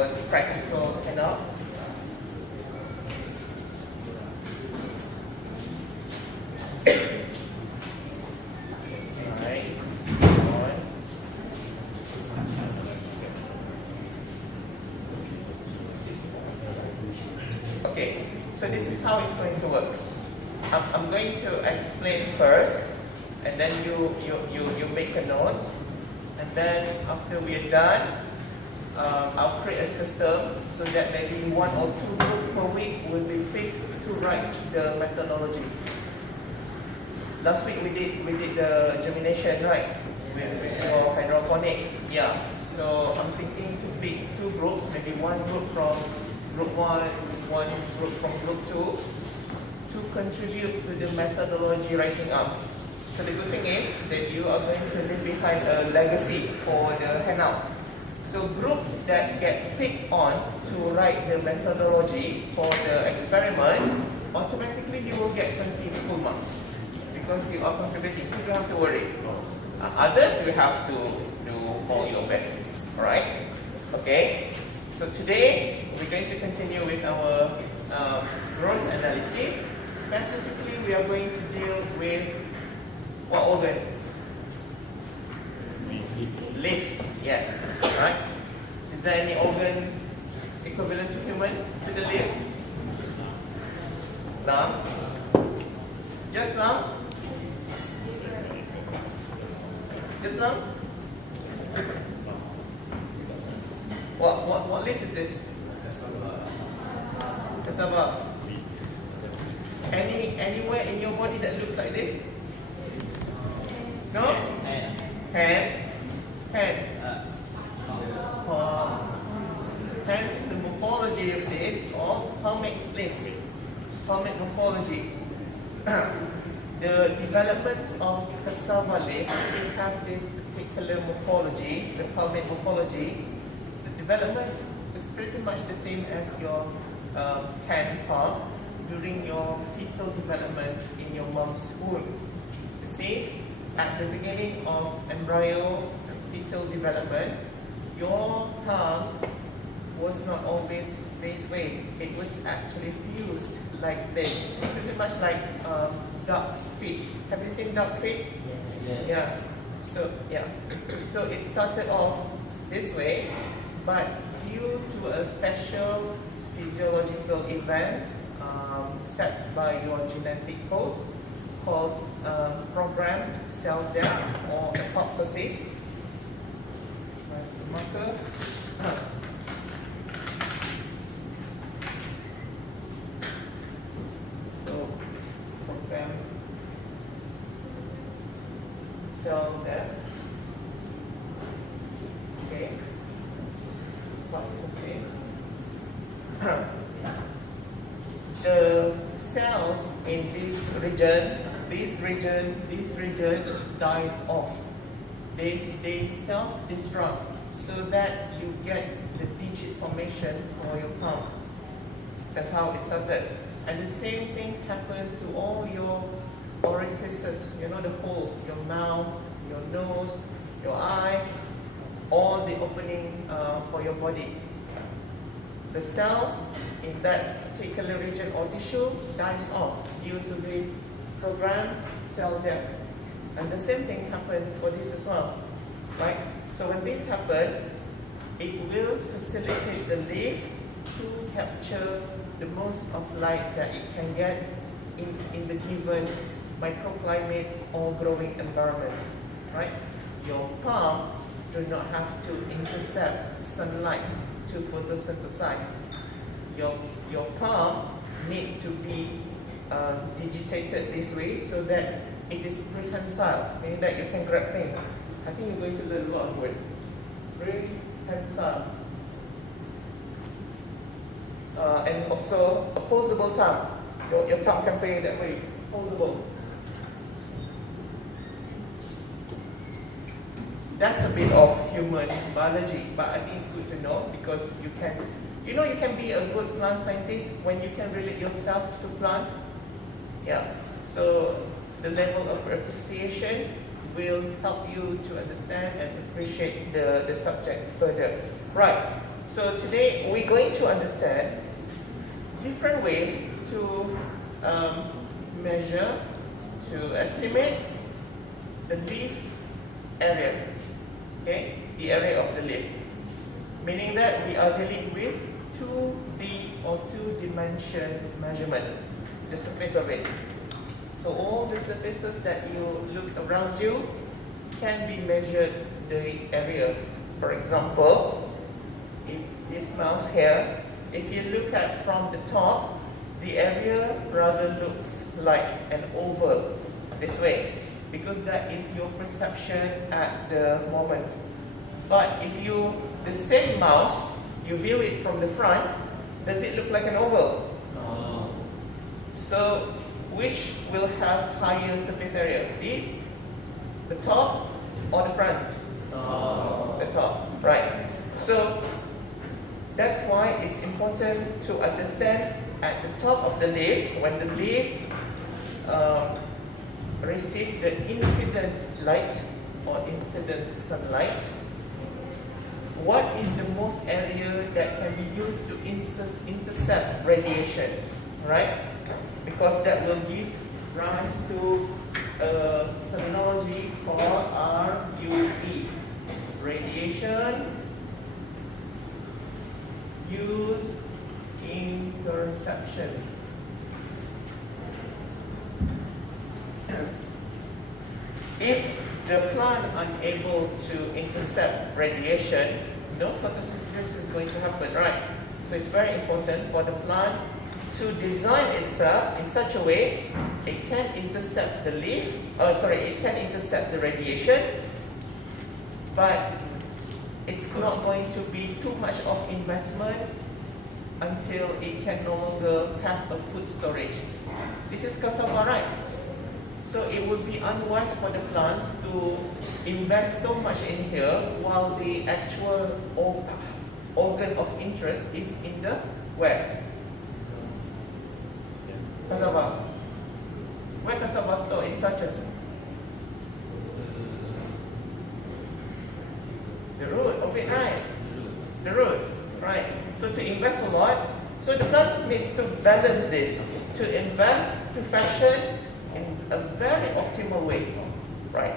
our practical handout. Okay, so this is how it's going to work. I'm going to explain first, and then you make a note, and then after we are done, I'll create a system so that maybe 1 or 2 groups per week will be picked to write the methodology. Last week we did the germination, right? With your hydroponic. Yeah. So I'm thinking to pick 2 groups, maybe 1 group from group 1, 1 group from group 2, to contribute to the methodology writing up. So the good thing is that you are going to leave behind a legacy for the handout. So groups that get picked on to write the methodology for the experiment, automatically you will get 20 full marks because you are contributing, so you don't have to worry. Others, you have to do all your best. Alright? Okay? So today, we're going to continue with our growth analysis. Specifically, we are going to deal with what organ? Leaf. Yes. Right? Is there any organ equivalent to human to the leaf? Lung? Just lung? Just lung? What leaf is this? Cassava. Anywhere in your body that looks like this? No? Hand. Hence the morphology of this called palmate leaf. Palmate morphology. The development of cassava leaf will have this particular morphology, the palmate morphology. The development is pretty much the same as your hand palm during your fetal development in your mom's womb. You see, at the beginning of embryo and fetal development, your tongue was not always this way. It was actually fused like this, pretty much like duck feet. Have you seen duck feet? Yeah. So it started off this way, but due to a special physiological event set by your genetic code called programmed cell death or apoptosis. That's the marker. So programmed cell death. Okay. Apoptosis. The cells in this region dies off. They self-destruct so that you get the digit formation for your palm. That's how it started. And the same things happen to all your orifices, you know, the holes, your mouth, your nose, your eyes, all the opening for your body. The cells in that particular region or tissue dies off due to this programmed cell death. And the same thing happened for this as well, right? So when this happens, it will facilitate the leaf to capture the most of light that it can get in the given microclimate or growing environment, right? Your palm do not have to intercept sunlight to photosynthesize. Your palm need to be digitated this way so that it is prehensile, meaning that you can grab things. I think you're going to learn a lot of words. Prehensile. And also opposable tongue. Your tongue can play that way. Opposable. That's a bit of human biology, but I think it's good to know because you can be a good plant scientist when you can relate yourself to plant. Yeah. So the level of appreciation will help you to understand and appreciate the subject further. Right. So today we're going to understand different ways to measure, to estimate the leaf area, okay, the area of the leaf. Meaning that we are dealing with 2D or two-dimension measurement, the surface of it. So all the surfaces that you look around you can be measured the area. For example, if this mouse here, if you look at from the top, the area rather looks like an oval this way, because that is your perception at the moment. But if you, the same mouse, you view it from the front, does it look like an oval? No. So which will have higher surface area? This, the top, or the front? The top, right. So that's why it's important to understand at the top of the leaf, when the leaf receives the incident light or incident sunlight, what is the most area that can be used to intercept radiation, right? Because that will give rise to a terminology called RUE, radiation use interception. If the plant unable to intercept radiation, no photosynthesis is going to happen, right? So it's very important for the plant to design itself in such a way it can intercept the leaf, it can intercept the radiation, but it's not going to be too much of investment until it can no longer have a food storage. This is cassava, right? So it would be unwise for the plants to invest so much in here while the actual organ of interest is in the where? Cassava. Where cassava store is starches? The root of it, right? The root, right? So to invest a lot, so the plant needs to balance this, to invest, to fashion in a very optimal way, right?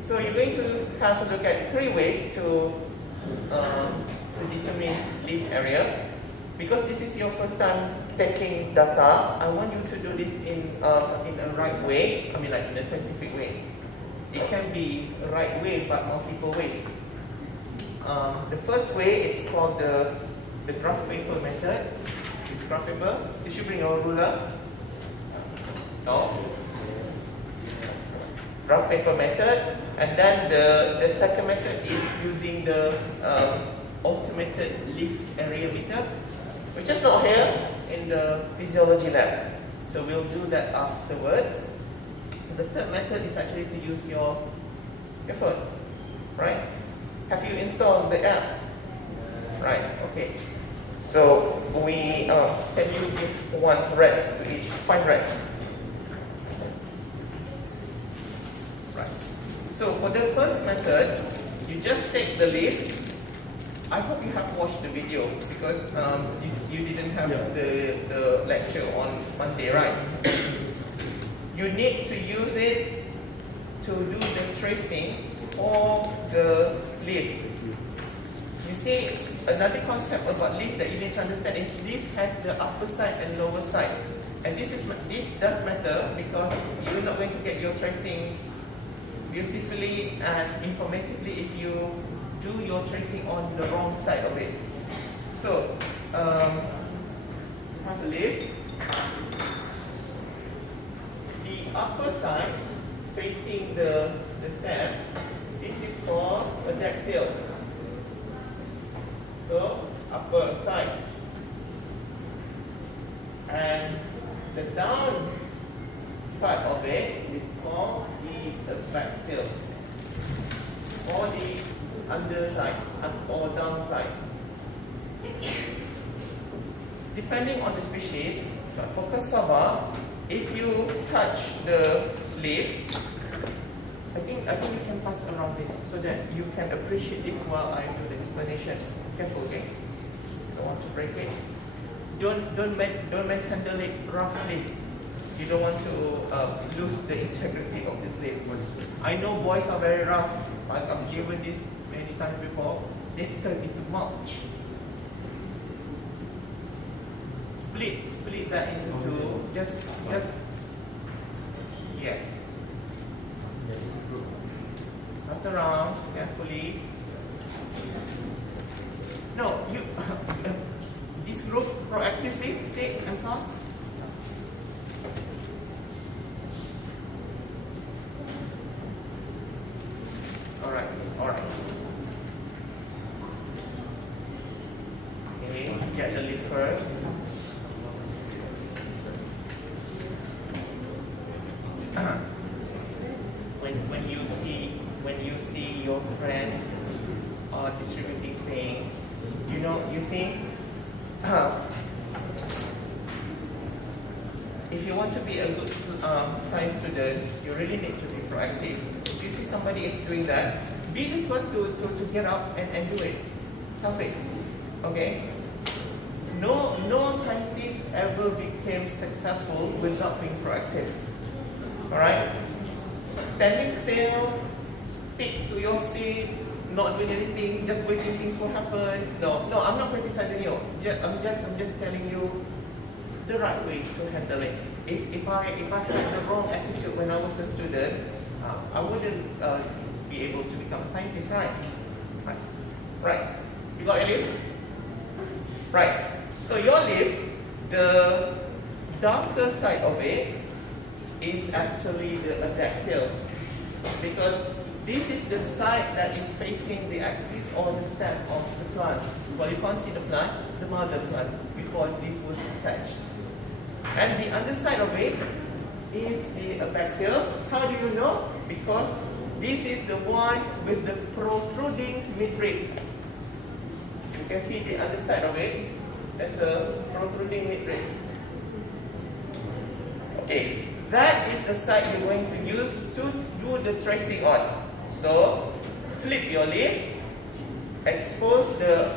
So you're going to have a look at 3 ways to determine leaf area. Because this is your first time taking data, I want you to do this in a right way. I mean, like in a scientific way. It can be a right way, but multiple ways. The first way, it's called the graph paper method. This graph paper. You should bring your ruler. No. Graph paper method, and then the second method is using the automated leaf area meter, which is not here in the physiology lab. So we'll do that afterwards. The third method is actually to use your phone, right? Have you installed the apps? Right. Okay. So we can you give one red to each? Find red. Right. So for the first method, you just take the leaf. I hope you have watched the video because you didn't have the lecture on Monday, right? You need to use it to do the tracing for the leaf. You see, another concept about leaf that you need to understand is leaf has the upper side and lower side. And this does matter because you're not going to get your tracing beautifully and informatively if you do your tracing on the wrong side of it. So, have a leaf. The upper side facing the stem, this is called a dead cell. So, upper side. And the down part of it is called the back cell, or the underside or downside. Depending on the species, but for cassava, if you touch the leaf, think you can pass around this so that you can appreciate this while I do the explanation. Careful, okay? You don't want to break it. Don't handle it roughly. You don't want to lose the integrity of this lid. I know boys are very rough. I've given this many times before. This turn into mulch. Split that into two. Just yes. Pass around carefully. No, you. This group proactively take and pass. All right. Okay, get the lid first. When you see your friends are distributing things, you see. If you want to be a good science student, you really need to be proactive. If you see somebody is doing that, be the first to get up and do it. Help it. Okay? No scientist ever became successful without being proactive. Alright? Standing still, stick to your seat, not doing anything, just waiting things will happen. No, I'm not criticizing you. I'm just telling you the right way to handle it. If I had the wrong attitude when I was a student, I wouldn't be able to become a scientist, right? Right. You got your lift? Right. So your lift, the darker side of it is actually the adaxial, because this is the side that is facing the axis or the stem of the plant. Well, you can't see the plant, the mother plant, before this was attached. And the underside of it is the abaxial. How do you know? Because this is the one with the protruding midrib. You can see the underside of it. That's a protruding midrib. Okay, that is the side you're going to use to do the tracing on. So, flip your leaf, expose the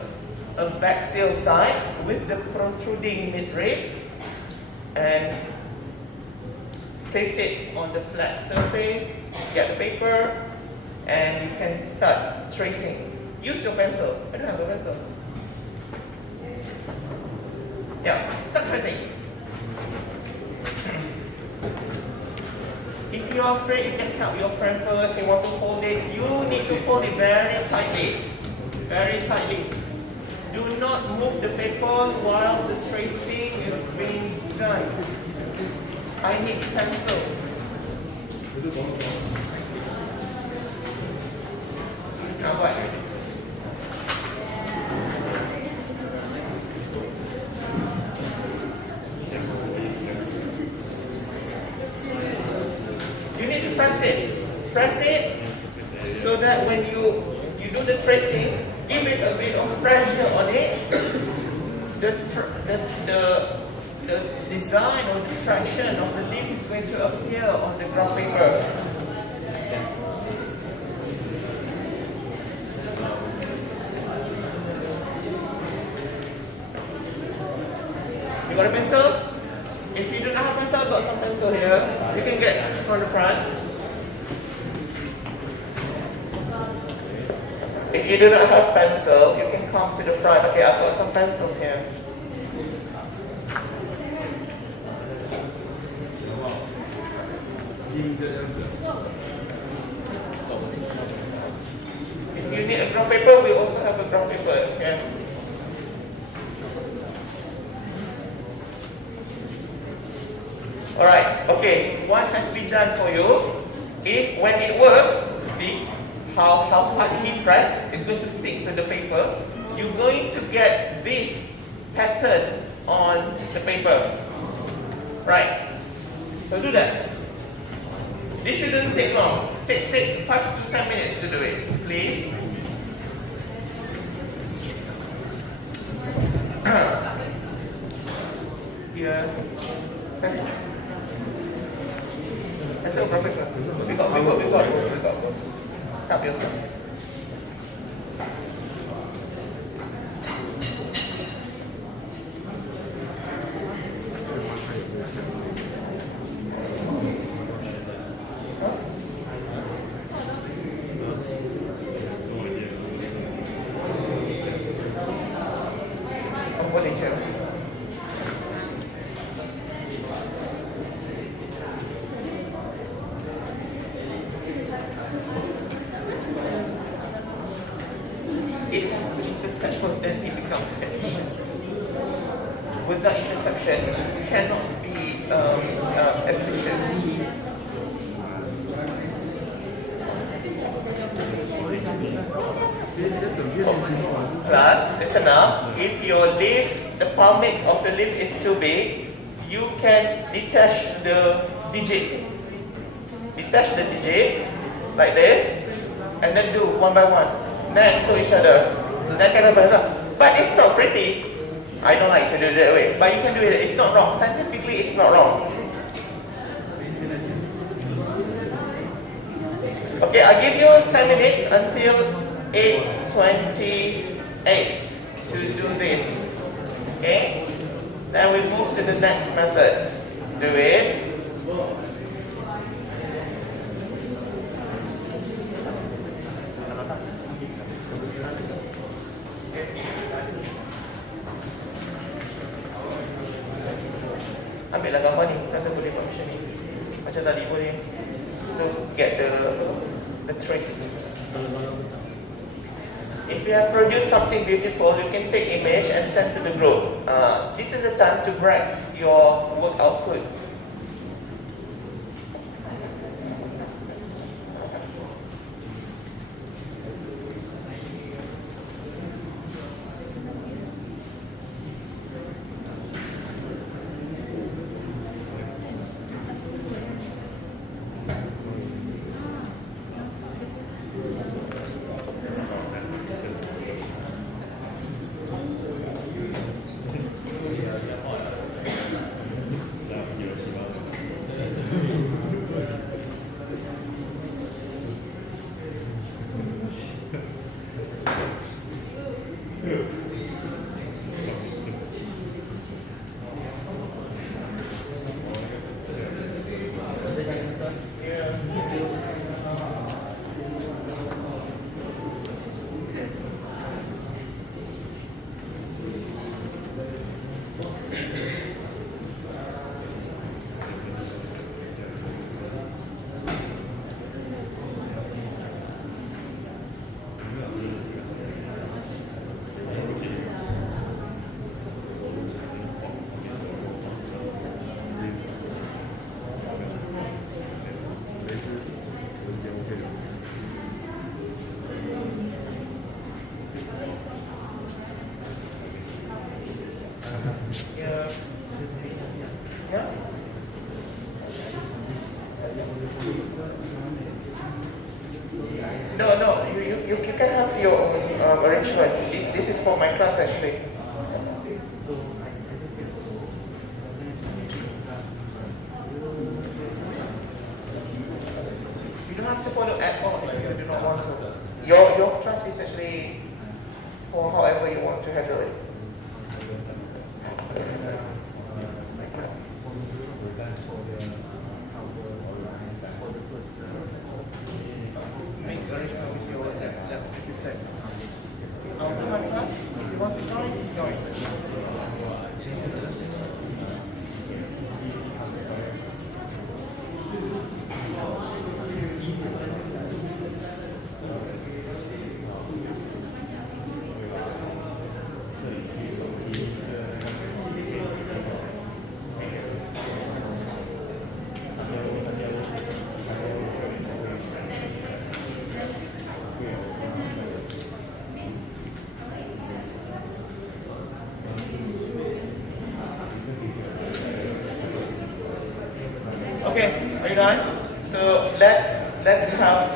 abaxial side with the protruding midrib, and place it on the flat surface, get the paper, and you can start tracing. Use your pencil. I don't have a pencil. Yeah, start tracing. If you are afraid, you can help your friend first. You want to hold it. You need to hold it very tightly. Very tightly. Do not move the paper while the tracing is being done. I need pencil. Now what? You need to press it. Press it so that when you do the tracing, give it a bit of pressure on it. The design or the traction of the leaf is going to appear on the graph paper. You got a pencil? If you do not have a pencil, I've got some pencil here. You can get from the front. If you do not have pencil, you can come to the front. Okay, I've got some pencils here. If you need a graph paper, we also have a graph paper here. Alright, okay, one has been done for you. When it works, see how hard he press is going to stick to the paper. You're going to get this pattern on the paper. Right, so do that. This shouldn't take long. Take 5 to 10 minutes to do it, please. Here. That's it, perfect. We got. teacher. It has to intercept first, then it becomes efficient. Without interception, it cannot be efficient. Class, listen up. If your leaf, the palmate of the leaf is too big, you can detach the digit. Detach the digit like this, and then do one by one next to each other. That kind of stuff. But it's not pretty. I don't like to do it that way. But you can do it. It's not wrong. Scientifically, it's not wrong. Okay, I'll give you 10 minutes until 8:28 to do this. Okay? Then we move to the next method. Do it. Ambillah gambar ni, kata boleh buat macam ni. Macam tadi boleh. To get the trace. If you have produced something beautiful, you can take image and send to the group. This is a time to brag your work output. No, you can have your own arrangement. This is for my class actually. You don't have to follow at all if you do not want to. Your class is actually for however you want to handle it. Make arrangement with your lab assistant. I'll do my class. If you want to join, join. Okay, are you done? So let's have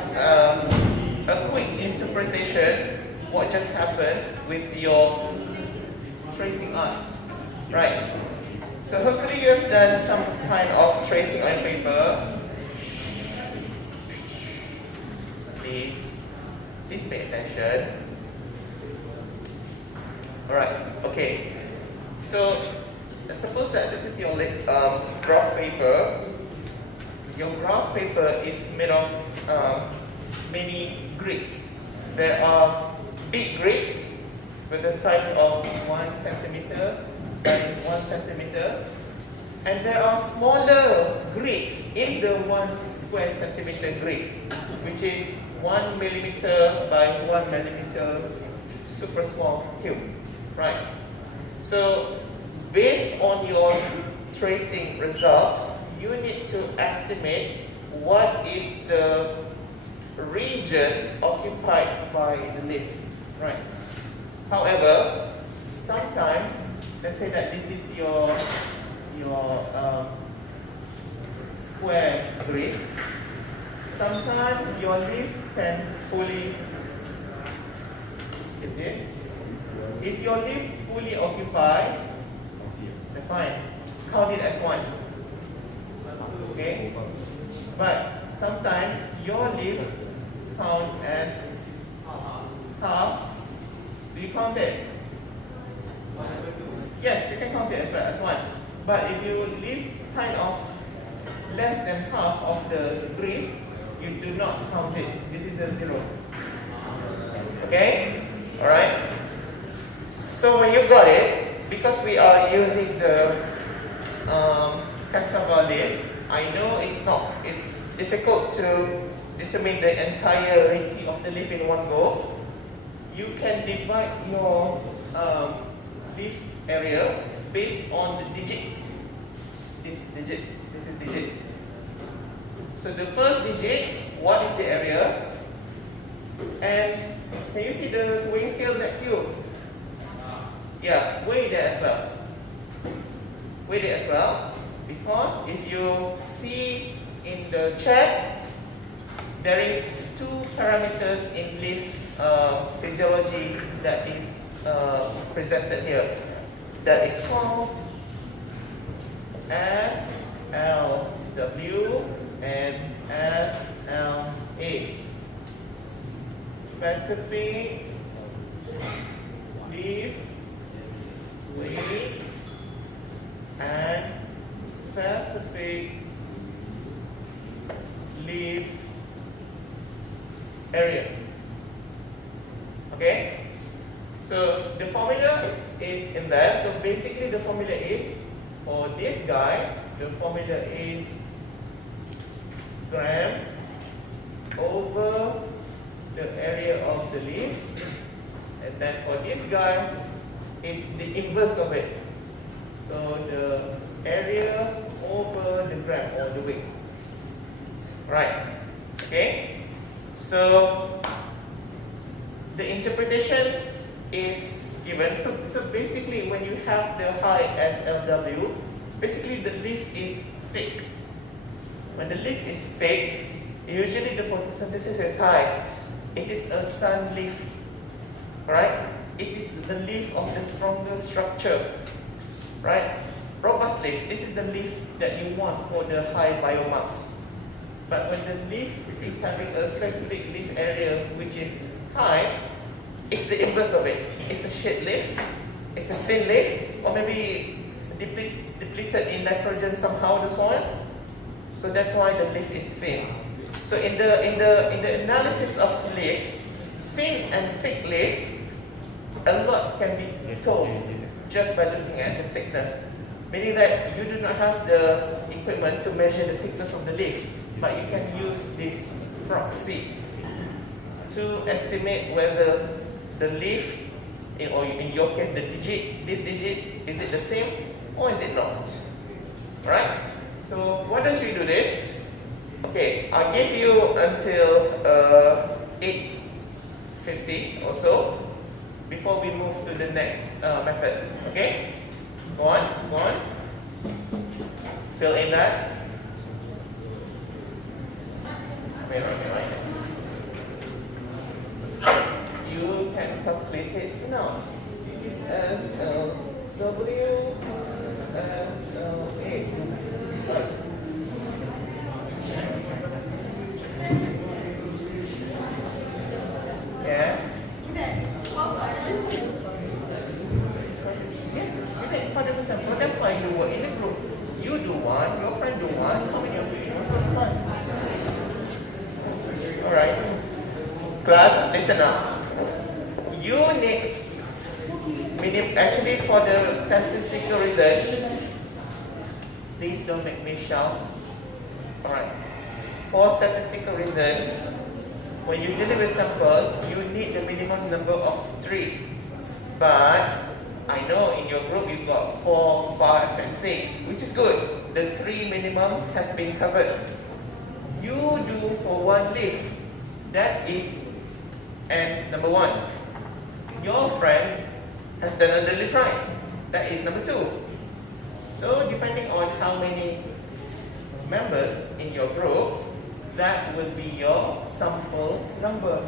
a quick interpretation what just happened with your tracing art, right? So hopefully you have done some kind of tracing on paper. Please pay attention. All right. Okay. So suppose that this is your graph paper. Your graph paper is made of many grids. There are big grids with the size of 1 centimeter by 1 centimeter. And there are smaller grids in the 1 square centimeter grid, which is 1 millimeter by 1 millimeter super small cube, right? So based on your tracing result, you need to estimate what is the region occupied by the lift, right? However, sometimes, let's say that this is your square grid. Sometimes your lift can fully, is this? If your lift fully occupied, that's fine. Count it as 1. Okay? But sometimes your lift count as half. Do you count it? Yes, you can count it as well as 1. But if you leave kind of less than half of the grid, you do not count it. This is a 0. Okay? Alright? So when you got it, because we are using the cassava lift, I know it's difficult to determine the entirety of the lift in one go. You can divide your lift area based on the digit. This is digit. So the first digit, what is the area? And can you see the weighing scale next to you? Yeah, weigh that as well. Weigh it as well. Because if you see in the chart, there is 2 parameters in lift physiology that is presented here. That is called SLW and SLA. Specific lift weight and specific lift area. Okay? So the formula is in there. So basically the formula is, for this guy, the formula is gram over the area of the leaf. And then for this guy, it's the inverse of it. So the area over the gram or the weight. Right. Okay? So the interpretation is given. So basically when you have the high SLW, basically the leaf is thick. When the leaf is thick, usually the photosynthesis is high. It is a sun leaf. Right? It is the leaf of the stronger structure. Right? Robust leaf, this is the leaf that you want for the high biomass. But when the leaf is having a specific leaf area which is high, it's the inverse of it. It's a shade leaf, it's a thin leaf, or maybe depleted in nitrogen somehow, the soil. So that's why the leaf is thin. So in the analysis of leaf, thin and thick leaf, a lot can be told just by looking at the thickness. Meaning that you do not have the equipment to measure the thickness of the leaf, but you can use this proxy to estimate whether the leaf, or in your case the digit, this digit, is it the same or is it not? Right? So why don't you do this? Okay, I'll give you until 8:50 or so before we move to the next method. Okay? Go on. Fill in that. Minus. You can calculate it now. This is SLW SLA. Right. Yes. Yes, you take 40%. So that's why you work in a group. You do one, your friend do one. How many of you do one? Alright. Class, listen up. You need Actually, for the statistical result, please don't make me shout. Alright. For statistical result, when you deliver sample, you need the minimum number of 3. But I know in your group you've got 4, 5, and 6, which is good. The 3 minimum has been covered. You do for 1 leaf. That is number 1. Your friend has done another leaf right. That is number 2. So depending on how many members in your group, that will be your sample number.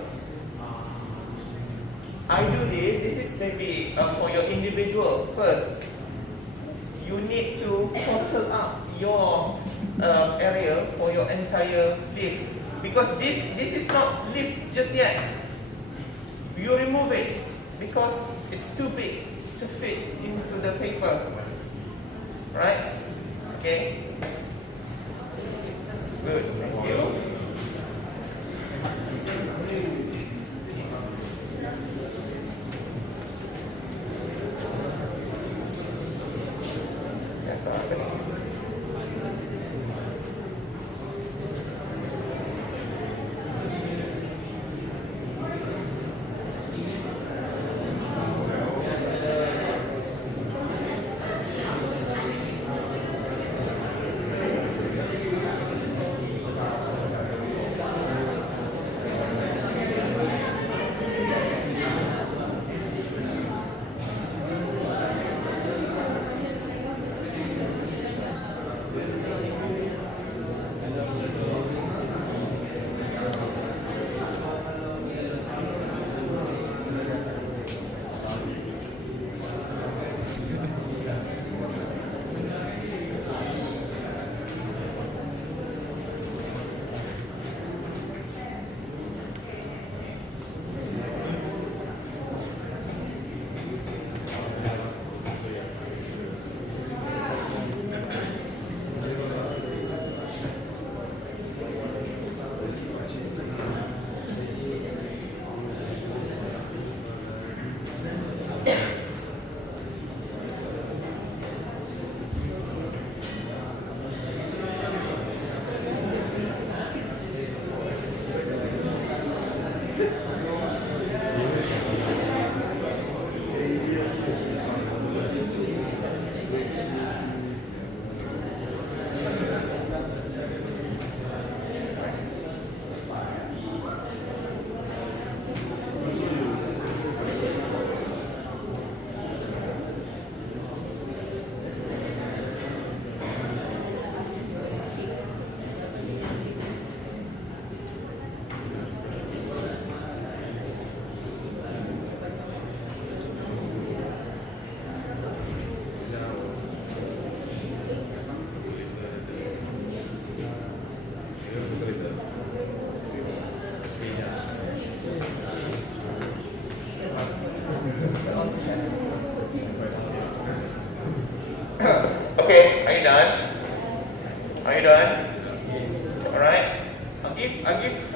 I do this is maybe for your individual first. You need to total up your area for your entire leaf. Because this is not leaf just yet. You remove it because it's too big to fit into the paper. Right? Okay? Good, thank you. That's not happening. Okay, are you done? Are you done? Alright. I'll give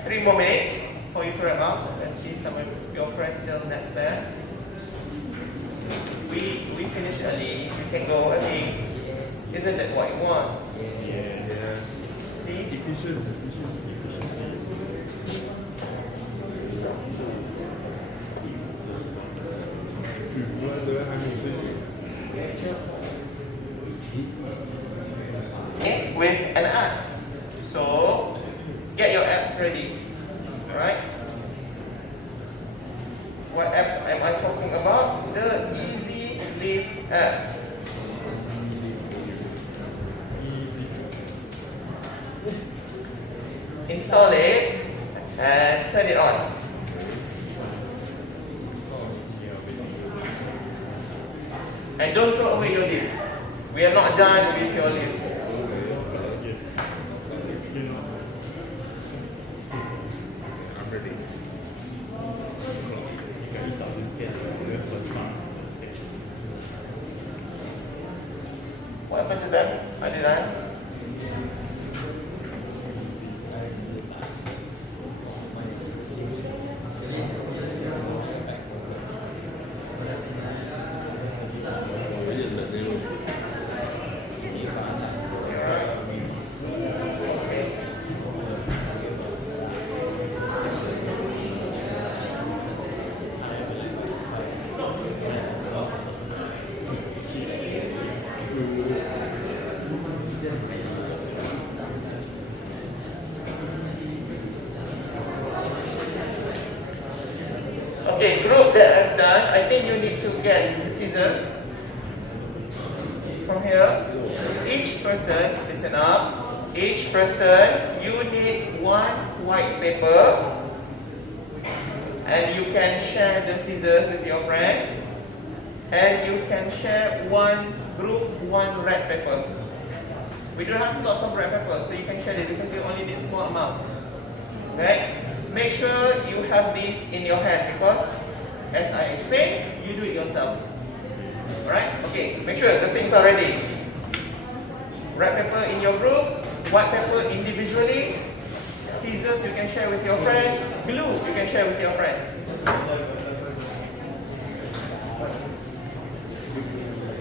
3 more minutes for you to wrap up. Let's see some of your friends still next there. We finished early. We can go early. Isn't that what you want? Yes. See? Efficient. With an apps. So get your apps ready. Alright? What apps am I talking about? The Easy Leaf app. Install it and turn it on. And don't throw away your leaf. We are not done with your leaf. What happened to them? Are they done? Okay, group that has done, I think you need to get scissors from here. Each person, listen up, each person, you need one white paper, and you can share the scissors with your friends, and you can share one group, one red paper. We don't have lots of red paper, so you can share it because you only need small amount. Right? Make sure you have this in your hand because, as I explained, you do it yourself. Alright? Okay, make sure the things are ready. Red paper in your group, white paper individually, scissors you can share with your friends, glue you can share with your friends.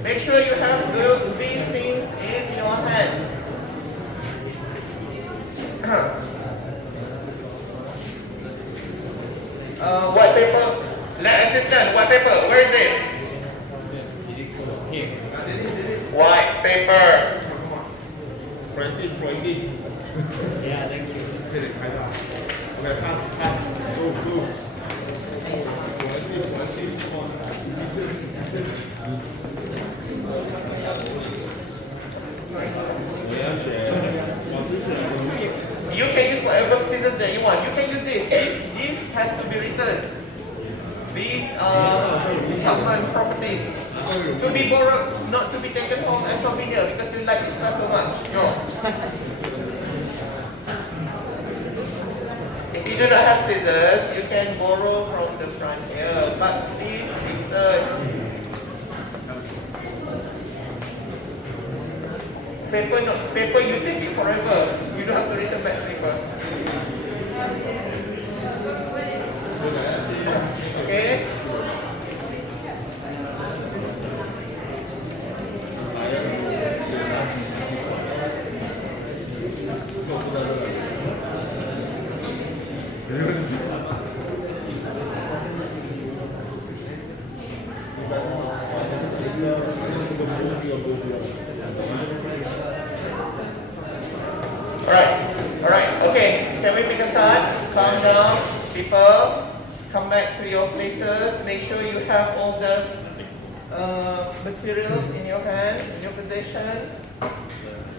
Make sure you have these things in your hand. White paper, lab assistant, white paper, where is it? Here. White paper. Yeah, thank you. You can use whatever scissors that you want. You can use this. This has to be written. These are common properties. To be borrowed, not to be taken home as souvenir because you like this class so much. If you do not have scissors, you can borrow from the front here. But please return. Paper you take it forever. You don't have to return back paper. Okay? Alright, okay, can we pick a start? Calm down, people, come back to your places, make sure you have all the materials in your hand, in your possession.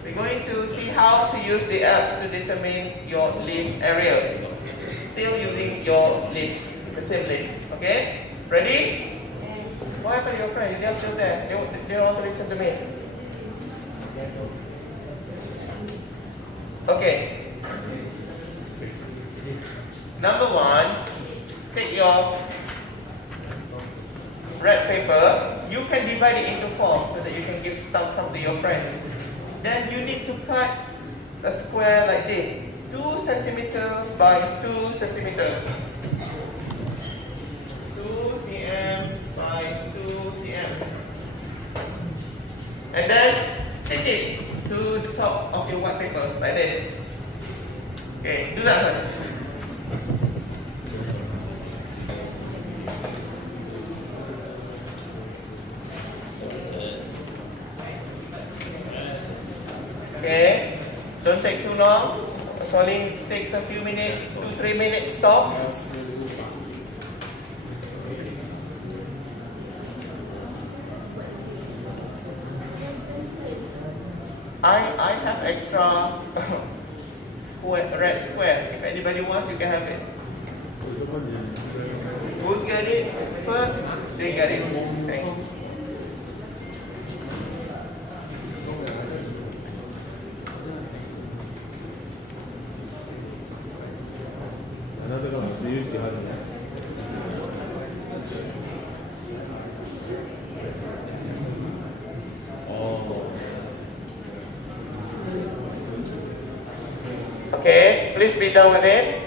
We're going to see how to use the apps to determine your leaf area. Still using your leaf, the same leaf, okay? Ready? What happened to your friend? They're still there, they don't want to listen to me. Okay. Number one, take your red paper. You can divide it into four so that you can give some to your friends. Then you need to cut a square like this, 2 cm by 2 cm. 2 cm by 2 cm. And then stick it to the top of your white paper like this. Okay, do that first. Okay, don't take too long. It only takes a few minutes, 2-3 minutes. Stop. I have extra red square. If anybody wants, you can have it. Who's get it first? They get it. Thanks. Okay, please be done with it.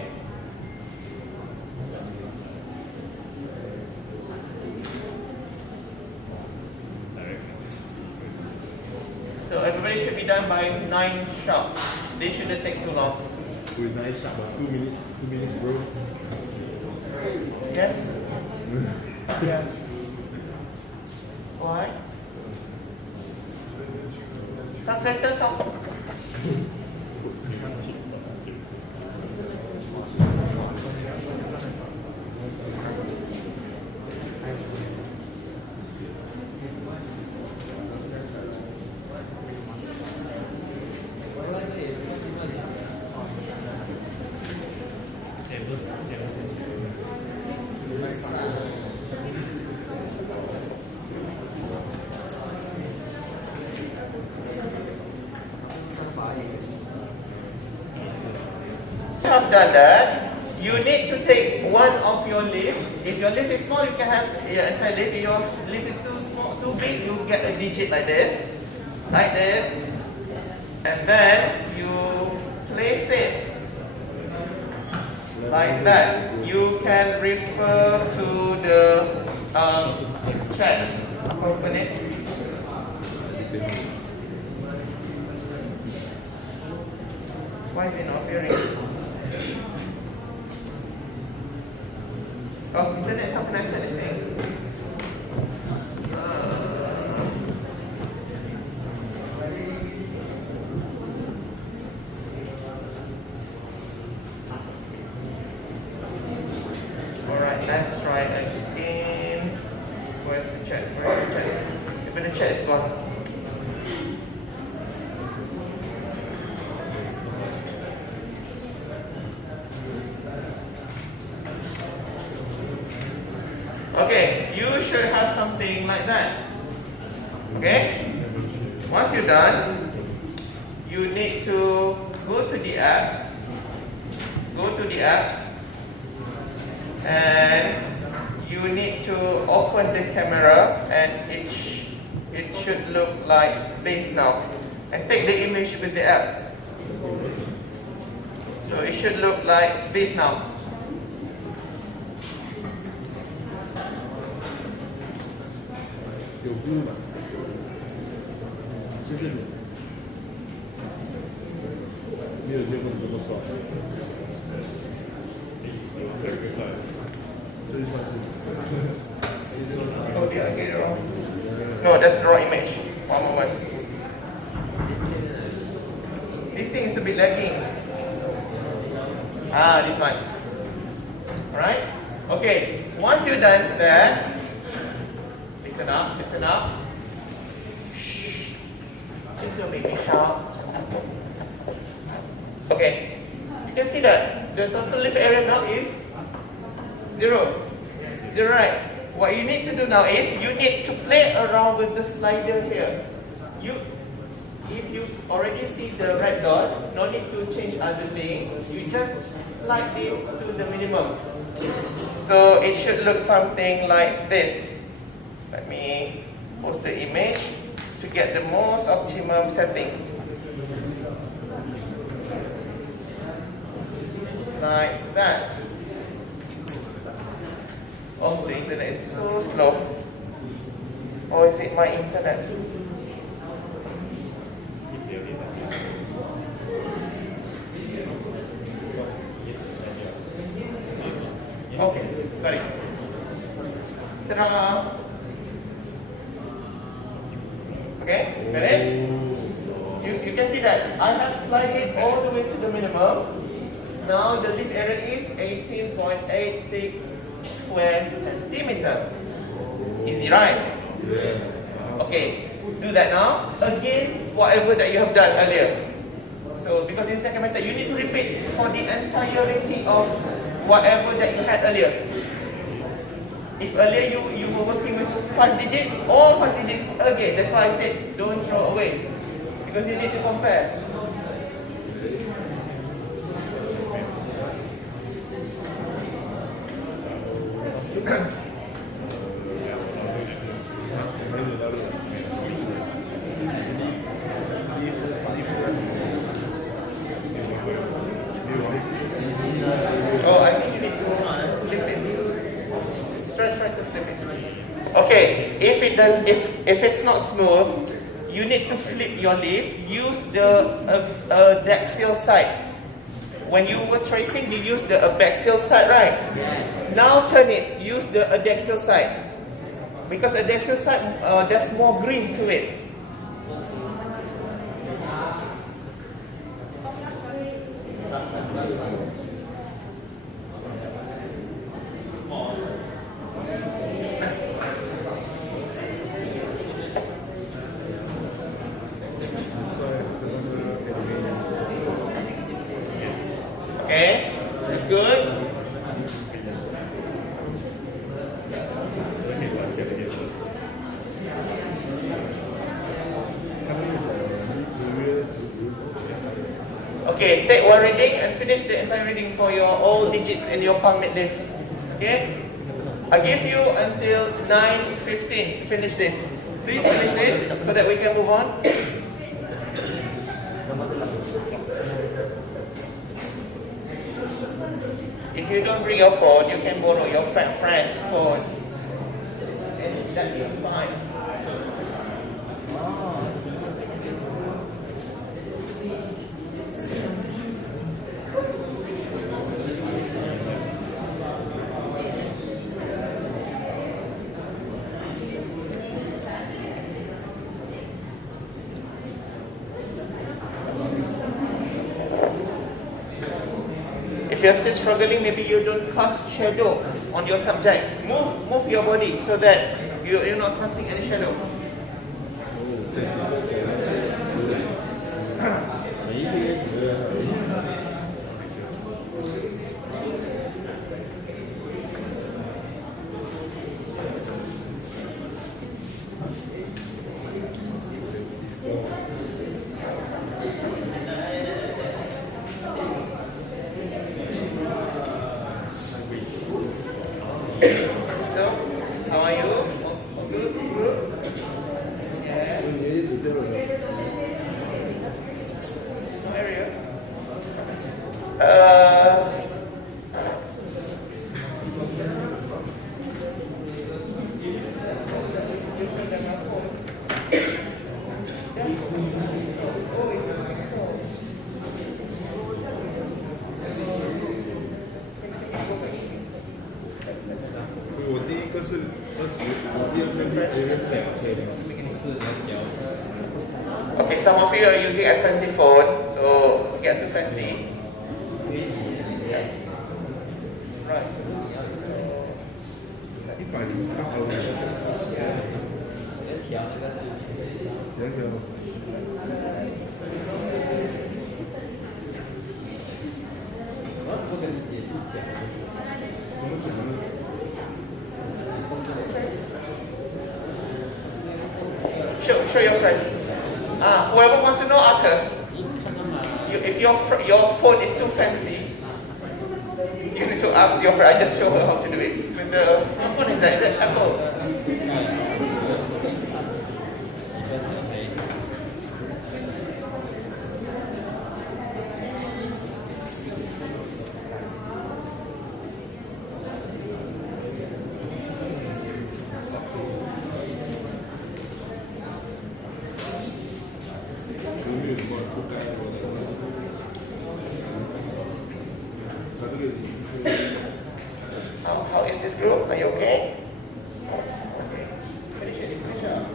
So everybody should be done by 9 sharp. They shouldn't take too long. With 9 sharp, 2 minutes, bro. Yes? Yes. Why? Translator come. Have done that, you need to take one of your leaf. If your leaf is small, you can have your entire leaf. If your leaf is too small, too big, you get a digit like this, and then you place it like that. You can refer to the chat. Open it. Why is it not appearing? Oh, internet is not connected, this thing. Alright, let's try again. Where's the chat? Even the chat is gone. Okay, you should have something like that. Okay? Once you're done, you need to go to the apps. And you need to open the camera, and it should look like this now. And take the image with the app. So it should look like this now. Oh, did I get it wrong? No, that's the wrong image. One moment. This thing is a bit lagging. This one. Alright? Okay, once you're done there, listen up. Shh. Please don't make me shout. Okay, you can see that the total leaf area now is 0. 0, right? What you need to do now is you need to play around with the slider here. If you already see the red dot, no need to change other things. You just slide this to the minimum. So it should look something like this. Let me post the image to get the most optimum setting. Like that. Oh, the internet is so slow. Or is it my internet? Okay, got it. Ta-da! Okay, got it? You can see that I have slid it all the way to the minimum. Now the leaf area is 18.86 square centimeter. Easy, right? Okay, do that now. Again, whatever that you have done earlier. So because this is the second method, you need to repeat for the entirety of whatever that you had earlier. If earlier you were working with 5 digits, all 5 digits again. That's why I said don't throw away, because you need to compare. Oh, I think you need to flip it. Try to flip it. Okay, if it's not smooth, you need to flip your leaf. Use the abaxial side. When you were tracing, you use the abaxial side, right? Yes. Now turn it. Use the adaxial side. Because adaxial side, there's more green to it. Okay, that's good. Okay, take one reading and finish the entire reading for your all digits in your palm mid-lift. Okay? I give you until 9:15 to finish this. Please finish this so that we can move on. If you don't bring your phone, you can borrow your friend's phone. And that is fine. If you're still struggling, maybe you don't cast shadow on your subject. Move your body so that you're not casting any shadow. So, how are you? Good? Yeah. Where are you? Okay, some of you are using expensive phone, so get too fancy. Yeah. Right. 调那个是。我怎么跟你解释一下？ Show your friend. Whoever wants to know, ask her. If your phone is too fancy, you need to ask your friend. I just show her how to do it. With the what phone is that? Is that Apple? How is this group? Are you okay? Okay. Finish it. Finish up.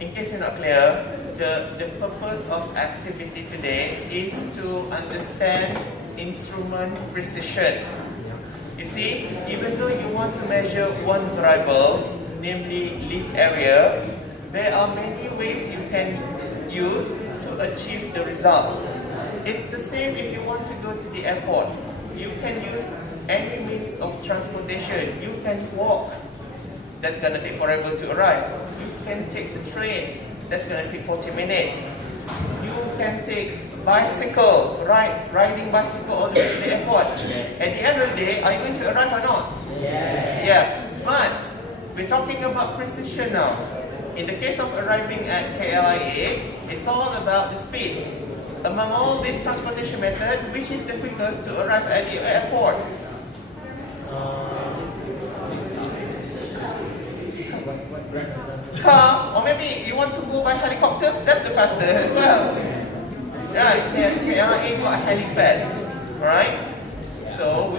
In case you are not clear, the purpose of activity today is to understand instrument precision. You see, even though you want to measure one variable, namely leaf area, there are many ways you can use to achieve the result. It's the same if you want to go to the airport. You can use any means of transportation. You can walk. That's going to take forever to arrive. You can take the train. That's going to take 40 minutes. You can take bicycle, riding bicycle all the way to the airport. At the end of the day, are you going to arrive or not? Yeah. But we're talking about precision now. In the case of arriving at KLIA, it's all about the speed. Among all these transportation methods, which is the quickest to arrive at the airport? Car, or maybe you want to go by helicopter, that's the fastest as well. Right, KLIA got a helipad, right? So,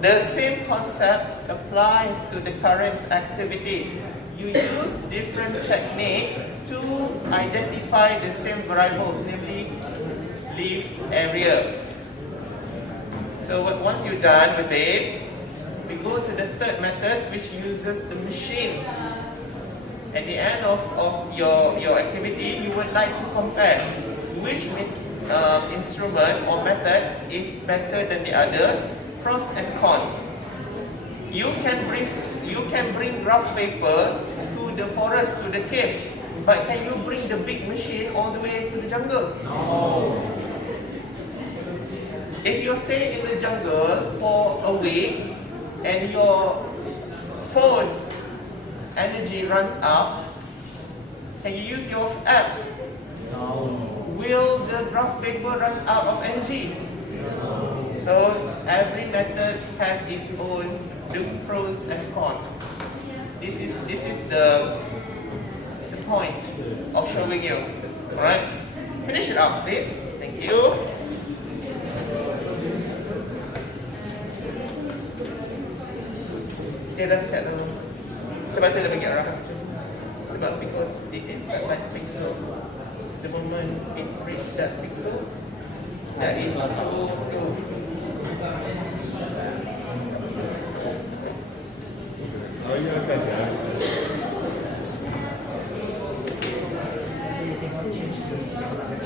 the same concept applies to the current activities. You use different technique to identify the same variables, namely leaf area. So once you're done with this, we go to the third method, which uses the machine. At the end of your activity, you would like to compare which instrument or method is better than the others, pros and cons. You can bring graph paper to the forest, to the cave, but can you bring the big machine all the way to the jungle? No. If you stay in the jungle for a week and your phone energy runs out, can you use your apps? No. Will the graph paper run out of energy? No. So every method has its own pros and cons. This is the point of showing you. Alright? Finish it up, please. Thank you. Dia dah set dulu. Sebab tu dia bagi arah. Sebab because it's like pixel. The moment it reaches that pixel, that is to Oh, you know that.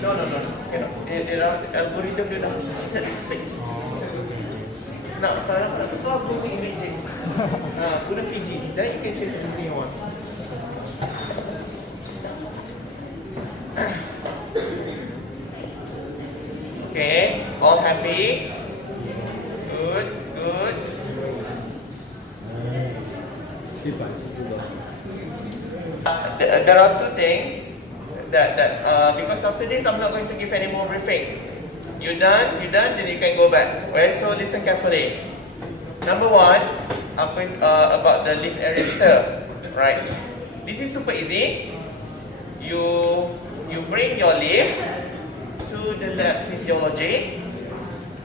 No. Cannot. The algorithm dia dah set fixed. Nak go imaging. Guna Fiji. Then you can change anything you want. Okay, all happy? Good. There are two things that because after this I'm not going to give any more briefing. You done, then you can go back. Okay, so listen carefully. Number one, about the leaf area meter, right? This is super easy. You bring your leaf to the lab physiology,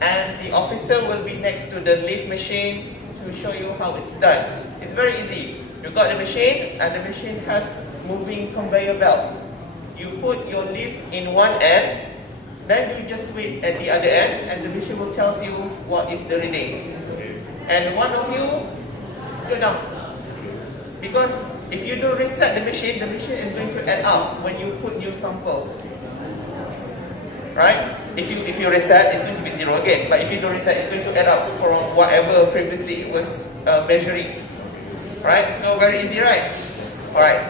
and the officer will be next to the leaf machine to show you how it's done. It's very easy. You got the machine, and the machine has moving conveyor belt. You put your leaf in one end, then you just wait at the other end, and the machine will tell you what is the reading. And one of you go down. Because if you don't reset the machine is going to add up when you put new sample. Right? If you reset, it's going to be 0 again. But if you don't reset, it's going to add up from whatever previously it was measuring. Right? So very easy, right? Alright.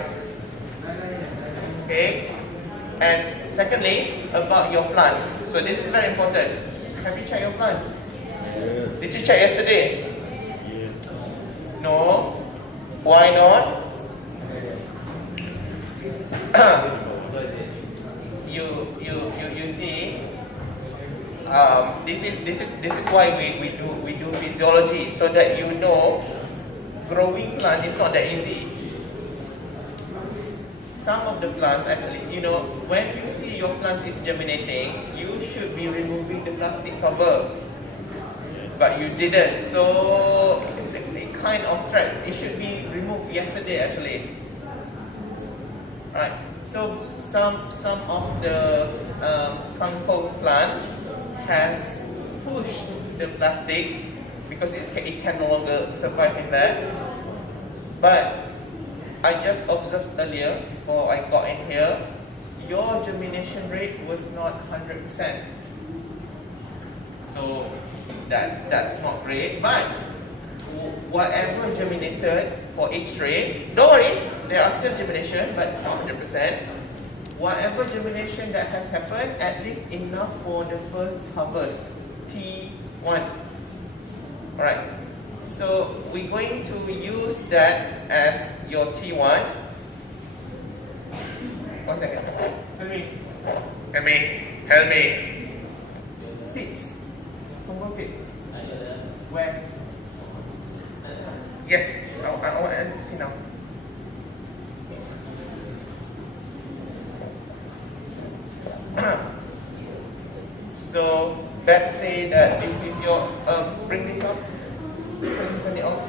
Okay. And secondly, about your plant. So this is very important. Have you checked your plant? Yes. Did you check yesterday? Yes. No. Why not? You see, this is why we do physiology, so that you know growing plant is not that easy. Some of the plants actually, when you see your plant is germinating, you should be removing the plastic cover. But you didn't, so it kind of threat. It should be removed yesterday actually. Right. So some of the kangkong plant has pushed the plastic because it can no longer survive in that. But I just observed earlier, before I got in here, your germination rate was not 100%. So that's not great, but whatever germinated for each tray, don't worry, there are still germination, but it's not 100%. Whatever germination that has happened, at least enough for the first harvest, T1. Alright, so we're going to use that as your T1. 1 second. Help me. Seeds. Fungal seeds. Where? Yes, I want to see now. So let's say that this is your bring this up. Turn it off.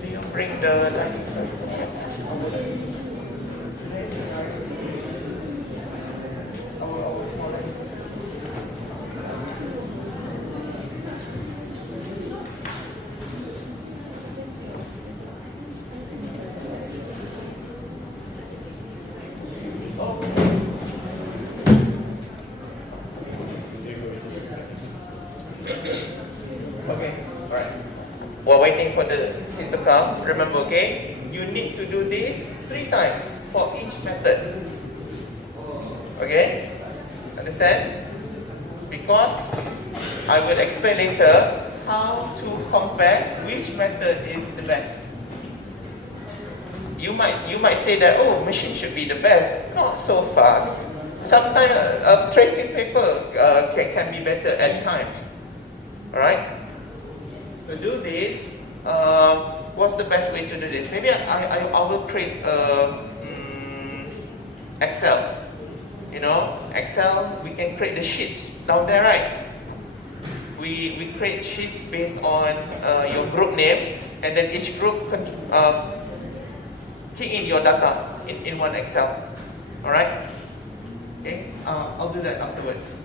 Do you bring the light first? Okay, alright. While waiting for the seat to come, remember, okay, you need to do this 3 times for each method. Okay? Understand? Because I will explain later how to compare which method is the best. You might say that, oh, machine should be the best. Not so fast. Sometimes tracing paper can be better at times. Alright? So do this. What's the best way to do this? Maybe I will create Excel. You know, Excel, we can create the sheets down there, right? We create sheets based on your group name, and then each group key in your data in one Excel. Alright? Okay, I'll do that afterwards.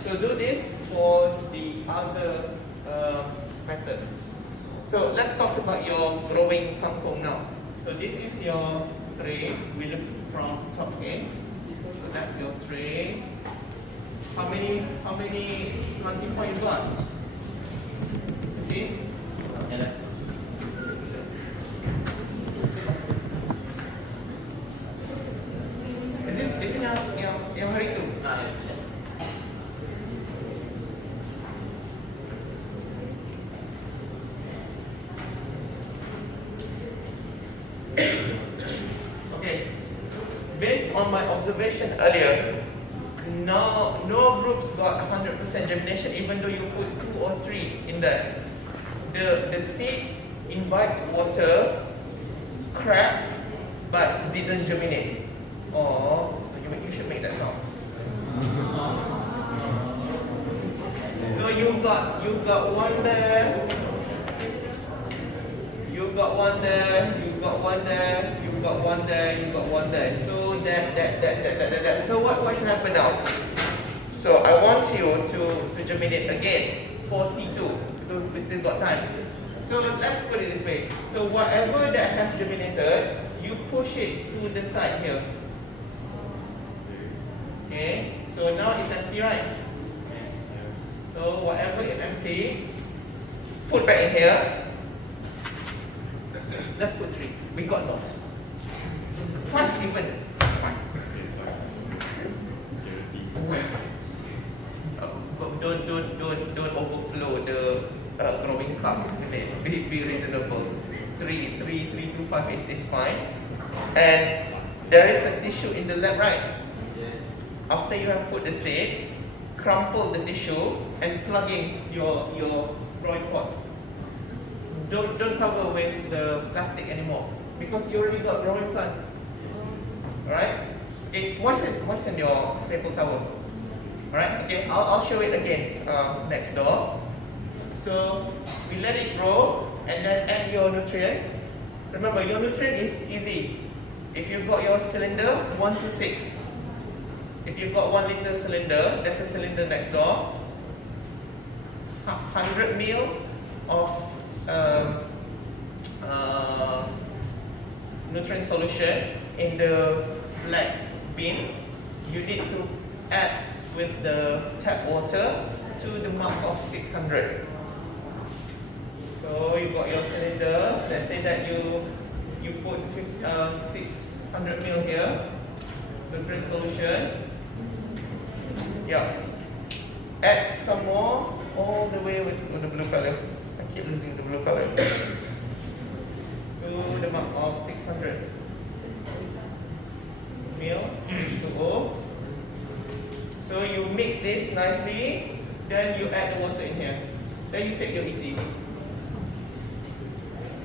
So do this for the other methods. So let's talk about your growing kangkong now. So this is your tray. We look from top here. So that's your tray. How many planting point you got? See? Is this yang hari tu? Okay. Based on my observation earlier, no groups got 100% germination, even though you put 2 or 3 in there. The seeds invite water, cracked, but didn't germinate. Oh, you should make that sound. So you got one there. You got one there, you got one there, you got one there, you got one there. So that. So what should happen now? So I want you to germinate again. 42. We still got time. So let's put it this way. So whatever that has germinated, you push it to the side here. Okay. So now it's empty, right? So whatever is empty, put back in here. Let's put 3. We got lots. 5 even. That's fine. Don't overflow the growing cup. Be reasonable. 3 to 5 is fine. And there is a tissue in the lab, right? After you have put the seed, crumple the tissue and plug in your growing pot. Don't cover with the plastic anymore because you already got growing plant. Alright? Okay, moisten your paper towel. Alright? Okay, I'll show it again next door. So we let it grow and then add your nutrient. Remember, your nutrient is easy. If you've got your cylinder 1 to 6. If you've got 1 liter cylinder, there's a cylinder next door. 100 ml of nutrient solution in the black bin. You need to add with the tap water to the mark of 600. So you got your cylinder. Let's say that you put 600 ml here, nutrient solution. Yeah. Add some more all the way with the blue color. I keep losing the blue color. To the mark of 600 ml H2O. So you mix this nicely, then you add the water in here. Then you take your easy.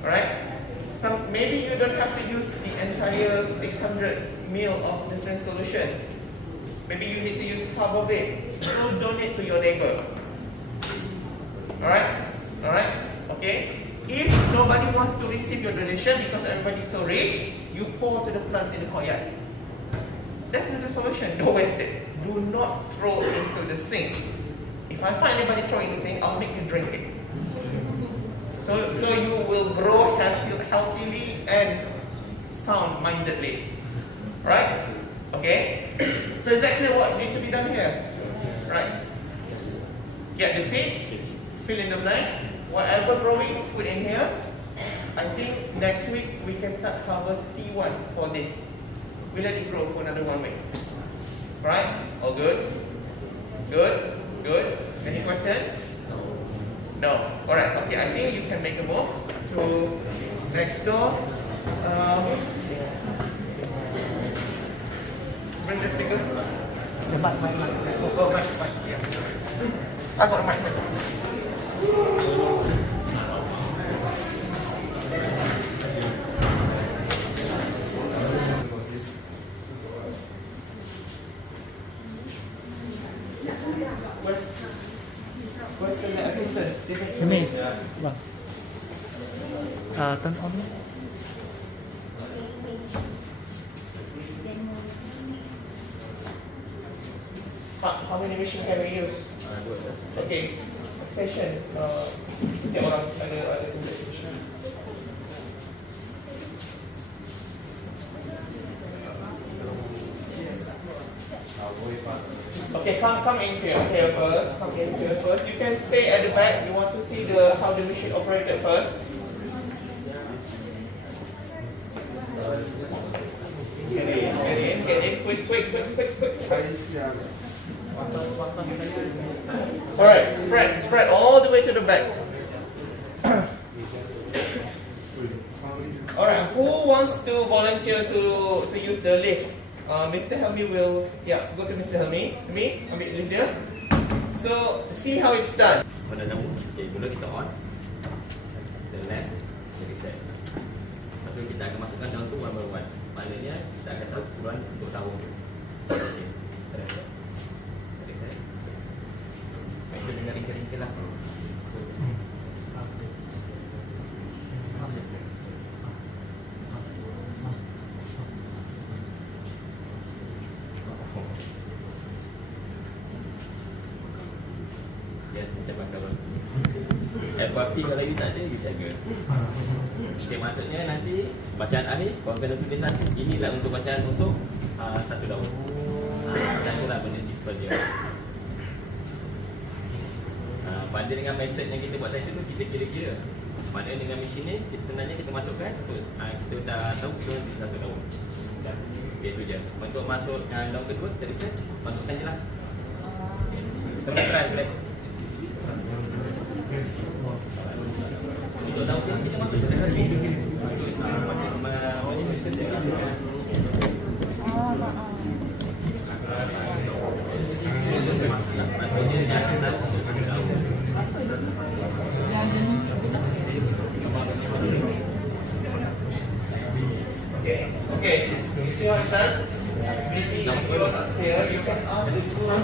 Alright? Maybe you don't have to use the entire 600 ml of nutrient solution. Maybe you need to use half of it. So donate to your neighbor. Alright? Alright? Okay? If nobody wants to receive your donation because everybody's so rich, you pour to the plants in the courtyard. That's not the solution. Don't waste it. Do not throw it into the sink. If I find anybody throwing the sink, I'll make you drink it. So you will grow healthily and sound-mindedly. Right? Okay? So exactly what needs to be done here. Right? Get the seeds, fill in the blank. Whatever growing, put in here. I think next week we can start harvest T1 for this. We let it grow for another 1 week. Right? All good? Good? Good? Any question? No. Alright, okay, I think you can make a move to next door. Bring the speaker. The mic. Oh, mic. Yeah. I got a mic. Where's the net assistant? Sini. Bang. Turn on. How many machine can we use? Okay, station. Setiap orang ada tulis. Okay, come in here. Okay, first. Come in here first. You can stay at the back. You want to see how the machine operated first. Get in. Quick. Alright, spread all the way to the back. Alright, who wants to volunteer to use the lift? Mr. Helmi will, go to Mr. Helmi. Ambil lift dia. So, see how it's done. Pada tahu, okay, mula kita on. Kita left, jadi set. Lepas tu kita akan masukkan dalam tu one by one. Maknanya kita akan tahu keseluruhan untuk tahun tu. Okay, kita dah set. Jadi set. Make sure dengan ringkir-ringkir lah. Yes, kita pakai bang. FYP kalau you tak ada, you jaga. Okay, maksudnya nanti bacaan akhir, korang kena tulis nanti. Inilah untuk bacaan untuk satu daun. Satu lah benda simple je. Pada dengan method yang kita buat tadi tu, kita kira-kira. Maknanya dengan mesin ni, sebenarnya kita masukkan, kita dah tahu semua satu daun. Okay, itu je. Untuk masuk daun kedua, kita reset, masukkan je lah. Okay. Semua try boleh. Untuk daun tu kita masuk je dekat sini. Masih Okay, you see what's done? Maybe if you're not here, you can ask the tool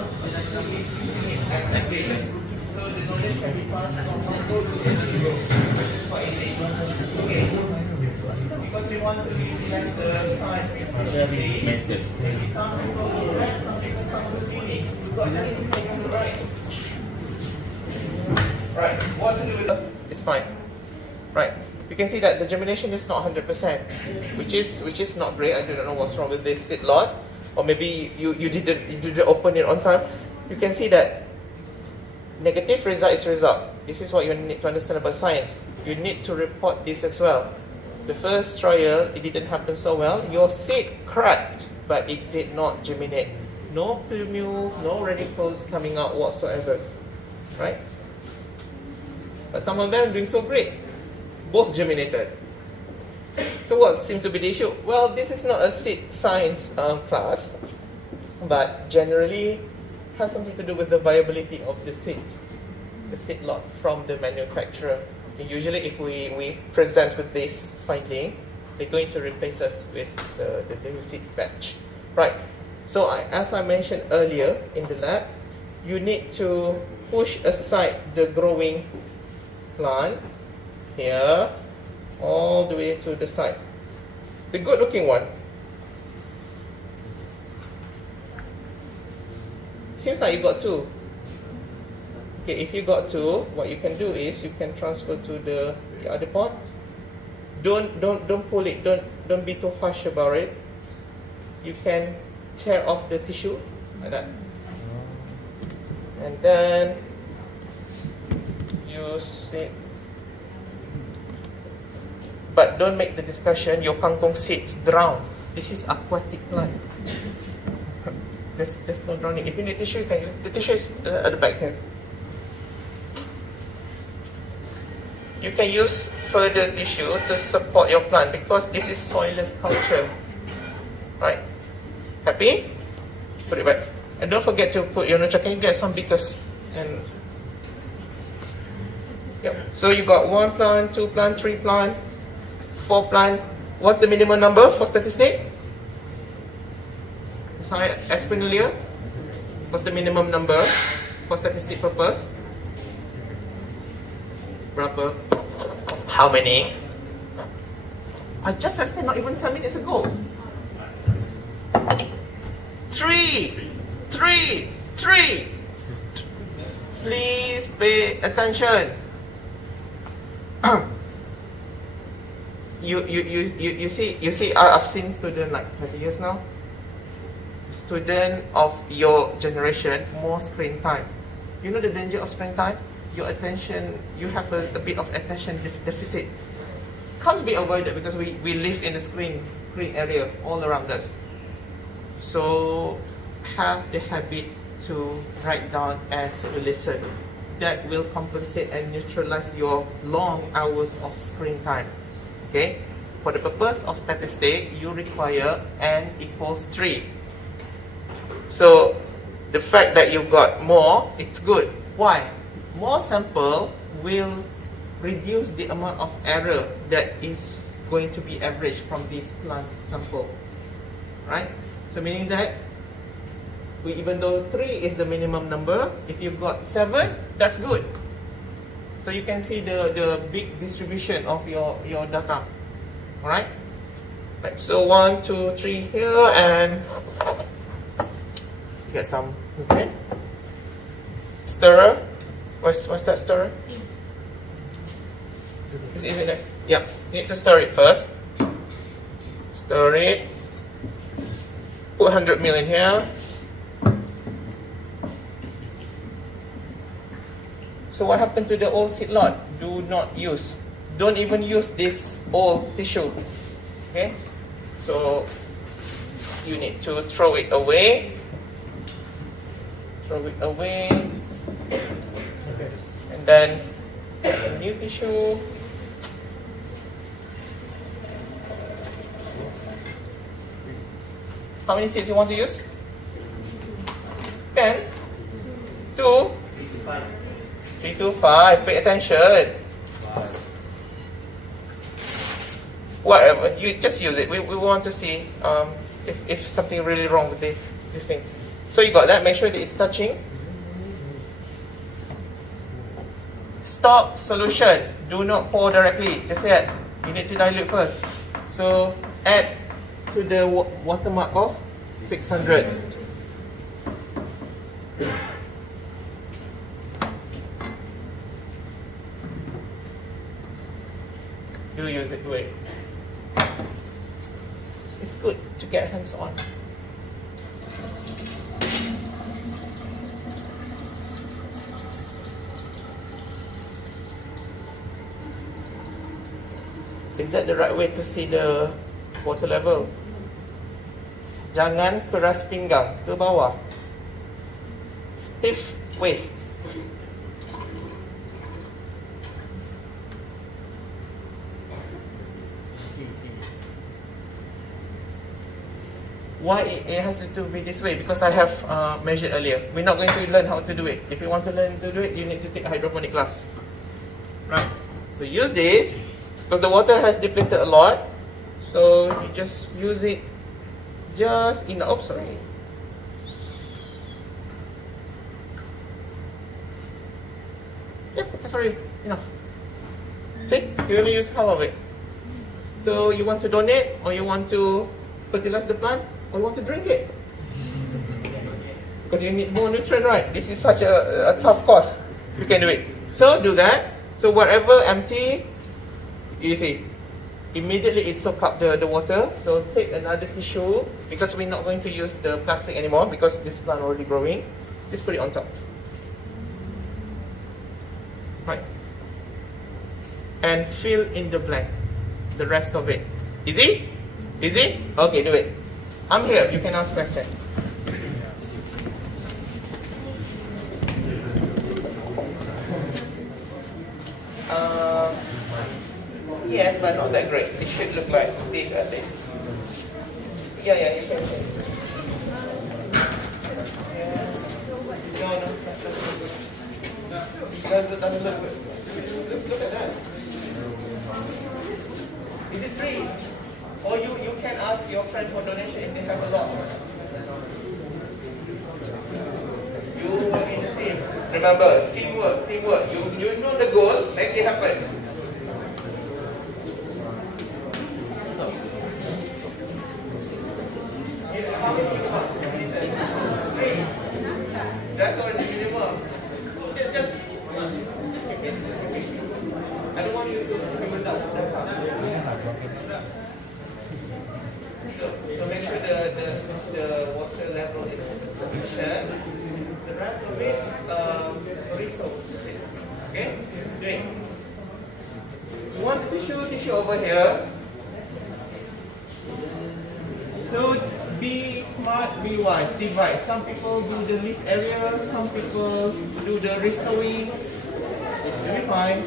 activate. So the knowledge can be passed from one tool to the other. Quite easy. Okay. Because we want to utilize the time efficiently. Maybe some people will write, some people come to sini. You've got nothing to take on the right. Right, what's to do with it's fine. Right. You can see that the germination is not 100%, which is not great. I do not know what's wrong with this seed lot, or maybe you didn't open it on time. You can see that negative result is result. This is what you need to understand about science. You need to report this as well. The first trial, it didn't happen so well. Your seed cracked, but it did not germinate. No plumule, no radicals coming out whatsoever, right? But some of them are doing so great. Both germinated. So what seems to be the issue? Well, this is not a seed science class, but generally has something to do with the viability of the seeds, the seed lot from the manufacturer. Usually if we present with this finding, they're going to replace us with the receipt batch. Right, so as I mentioned earlier in the lab, you need to push aside the growing plant here, all the way to the side. The good looking one. Seems like you got two. Okay, if you got two, what you can do is you can transfer to the other pot. Don't pull it. Don't be too harsh about it. You can tear off the tissue like that, and then use it. But don't make the discussion your kangkong seeds drown. This is aquatic plant. There's no drowning. If you need tissue, you can use the tissue is at the back here. You can use further tissue to support your plant because this is soilless culture. Right? Happy? Put it back. And don't forget to put your nurture. Can you get some beakers? And yep. So you got 1 plant, 2 plant, 3 plant, 4 plant. What's the minimum number for statistic? As I explained earlier, what's the minimum number for statistic purpose? Berapa? How many? I just explained not even 10 minutes ago. 3. Please pay attention. You see I've seen students like 20 years now. Student of your generation, more screen time. You know the danger of screen time? Your attention, you have a bit of attention deficit. Can't be avoided because we live in the screen area all around us. So have the habit to write down as you listen. That will compensate and neutralize your long hours of screen time. Okay? For the purpose of statistic, you require n equals 3. So the fact that you got more, it's good. Why? More samples will reduce the amount of error that is going to be averaged from this plant sample. Right? So meaning that even though 3 is the minimum number, if you've got 7, that's good. So you can see the big distribution of your data. Alright? Right, so 1, 2, 3 here, and get some, okay? Stirrer. What's that stirrer? Is it next? Yeah, you need to stir it first. Stir it. Put 100 ml in here. So what happened to the old seed lot? Do not use. Don't even use this old tissue. Okay? So you need to throw it away. Throw it away. And then new tissue. How many seeds you want to use? 10, 2, 3 to 5. Pay attention. Whatever, you just use it. We want to see if something really wrong with this thing. So you got that. Make sure that it's touching. Stop solution. Do not pour directly. Just that you need to dilute first. So add to the watermark of 600. Do use it, do it. It's good to get hands on. Is that the right way to see the water level? Jangan keras pinggang, ke bawah. Stiff waist. Why it has to be this way? Because I have measured earlier. We're not going to learn how to do it. If you want to learn to do it, you need to take a hydroponic class. Right? So use this because the water has depleted a lot. So you just use it just in the sorry. Yep, sorry, enough. See, you only use half of it. So you want to donate, or you want to fertilize the plant, or you want to drink it? Because you need more nutrient, right? This is such a tough course. You can do it. So do that. So wherever empty, you see, immediately it soak up the water. So take another tissue, because we're not going to use the plastic anymore because this plant already growing. Just put it on top. Right. And fill in the blank, the rest of it. Easy? Easy? Okay, do it. I'm here. You can ask questions. Yes, but not that great. It should look like this at least. Yeah, you can say. Yeah. No, doesn't look good. Look at that. Is it 3? Or you can ask your friend for donation if they have a lot. You work in a team. Remember, teamwork. You know the goal, make it happen. How many you want? 3. That's already minimum. Just keep it. I don't want you to remember that. So make sure the water level is sufficient. The rest of it, resoak. Okay? Do it. You want tissue over here. So be smart, be wise, divide. Some people do the leaf area, some people do the resowing. You'll be fine.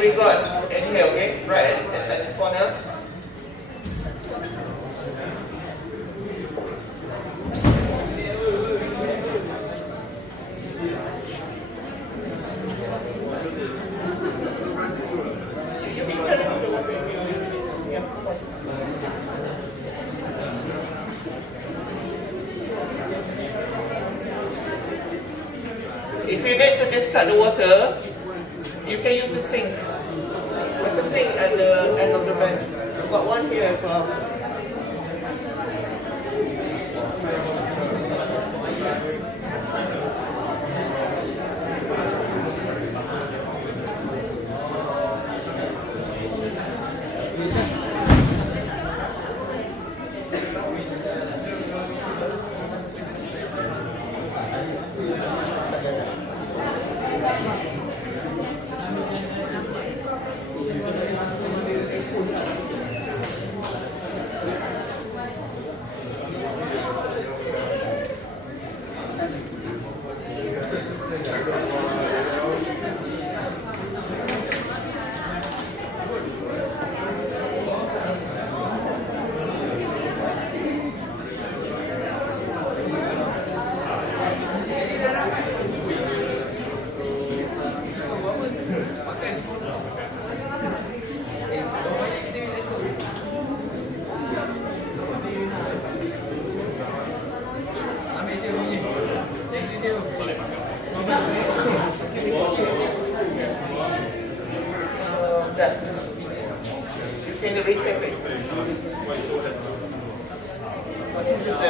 We got in here, okay? Right at this corner. If you need to discard the water, you can use the sink. There's a sink at the end of the bench. We've got one here as well.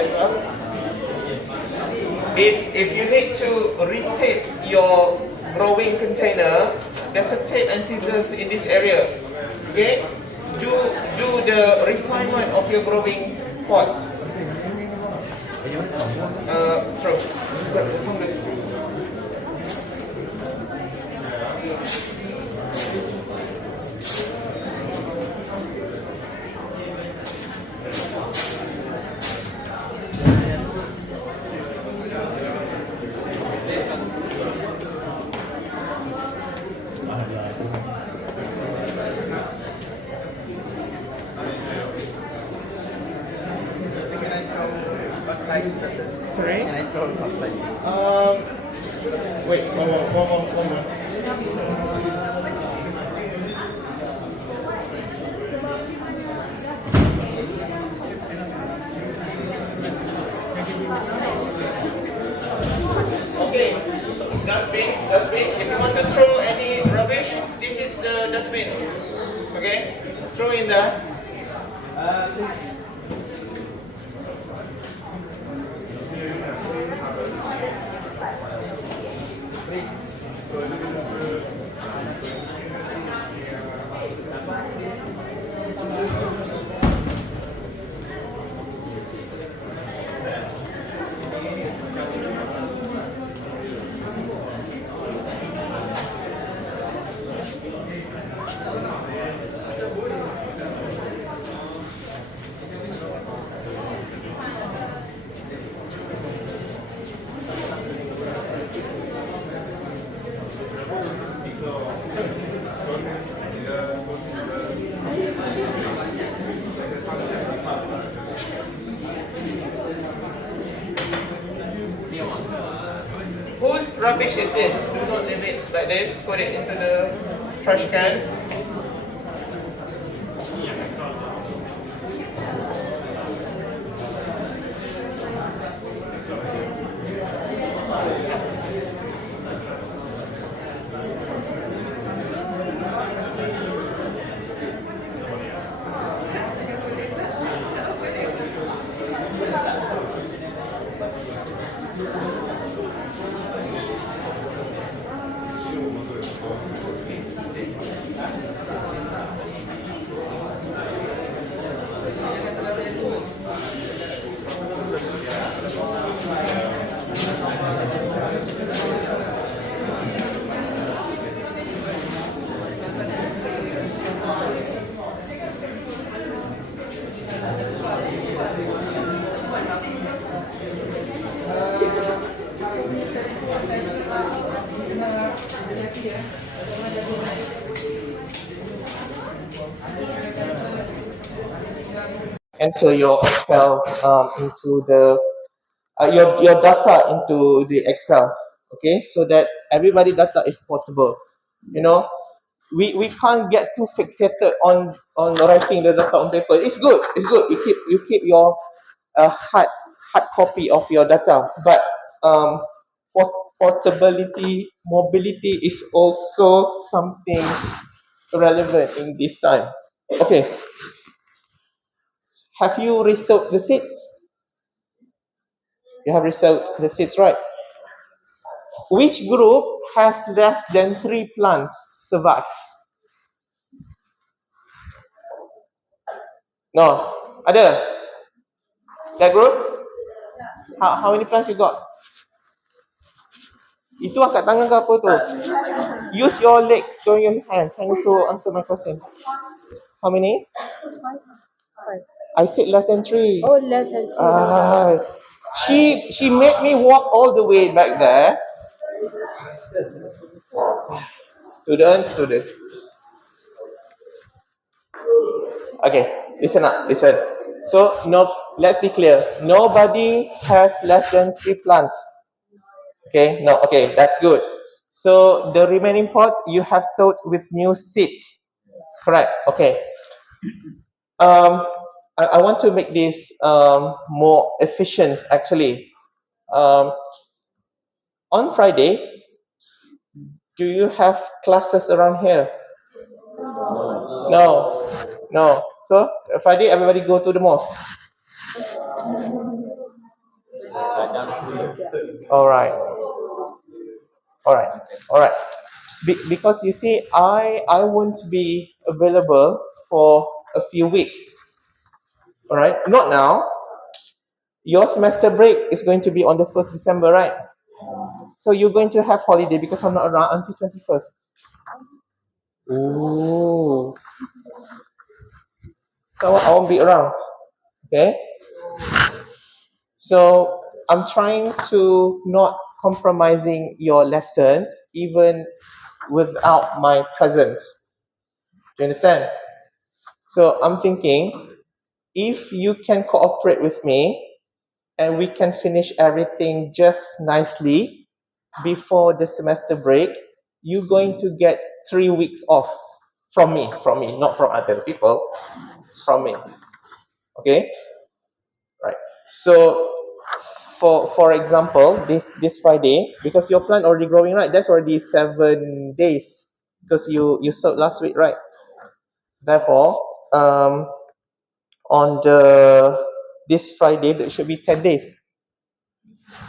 as well. If you need to retape your growing container, there's a tape and scissors in this area. Okay? Do the refinement of your growing pot. From this. Sorry? Wait, one more. Okay, dustbin. If you want to throw any rubbish, this is the dustbin. Okay, throw in there. Whose rubbish is this? Do not leave it like this. Put it into the trash can. Enter your Excel into the your data into the Excel, okay, so that everybody data is portable. You know, we can't get too fixated on writing the data on paper. It's good. You keep your hard copy of your data, but portability, mobility is also something relevant in this time. Okay, have you resolved the seats? You have resolved the seats, right? Which group has less than 3 plants survive? No. Ada? That group? How many plants you got? Itu angkat tangan ke apa tu? Use your legs, don't your hand. Trying to answer my question. How many? I said less than 3. Oh, less than 3. She made me walk all the way back there. Student. Okay, listen up, listen. So let's be clear. Nobody has less than 3 plants. Okay, no, okay, that's good. So the remaining pots you have sowed with new seeds. Correct. Okay. I want to make this more efficient actually. On Friday, do you have classes around here? No. So Friday everybody go to the mosque. Kadang screen. Alright. Alright. Because you see, I won't be available for a few weeks. Alright? Not now. Your semester break is going to be on the 1st December, right? So you're going to have holiday because I'm not around until 21st. Ooh. So I won't be around. Okay? So I'm trying to not compromising your lessons even without my presence. Do you understand? So I'm thinking, if you can cooperate with me and we can finish everything just nicely before the semester break, you're going to get 3 weeks off from me, not from other people, from me. Okay? Right. So for example, this Friday, because your plant already growing, right? That's already 7 days because you sowed last week, right? Therefore, on this Friday, there should be 10 days.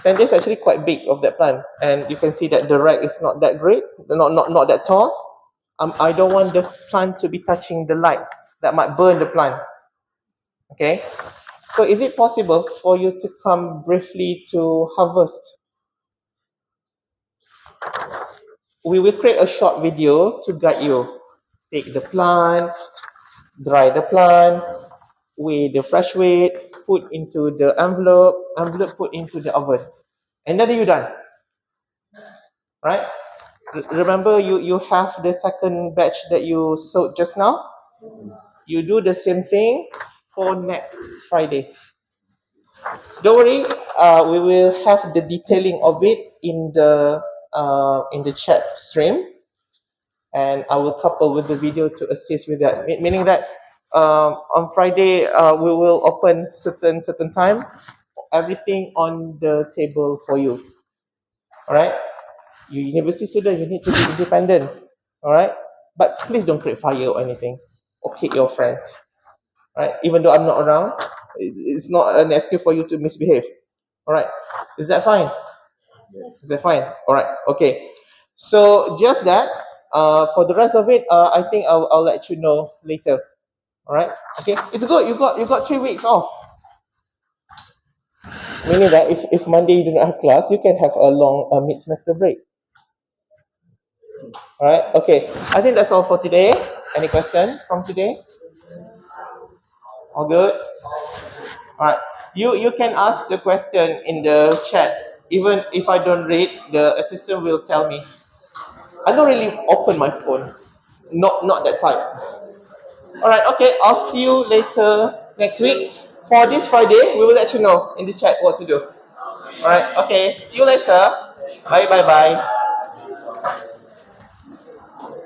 10 days actually quite big of that plant, and you can see that the rag is not that great, not that tall. I don't want the plant to be touching the light that might burn the plant. Okay, so is it possible for you to come briefly to harvest? We will create a short video to guide you. Take the plant, dry the plant, weigh the fresh weight, put into the envelope put into the oven, and then you're done. Right? Remember, you have the second batch that you sowed just now. You do the same thing for next Friday. Don't worry, we will have the detailing of it in the chat stream, and I will couple with the video to assist with that. Meaning that on Friday we will open certain time, everything on the table for you. All right. You university student, you need to be independent. All right. But please don't create fire or anything, or hit your friends. Right. Even though I'm not around, it's not an excuse for you to misbehave. All right. Is that fine? Is that fine? All right. Okay. So just that. For the rest of it, I think I'll let you know later. All right. Okay. It's good. You got 3 weeks off. Meaning that if Monday you do not have class, you can have a long mid semester break. All right. Okay. I think that's all for today. Any question from today? All good. All right. You can ask the question in the chat. Even if I don't read, the assistant will tell me. I don't really open my phone. Not that type. All right. Okay. I'll see you later next week. For this Friday, we will let you know in the chat what to do. All right. Okay. See you later. Bye.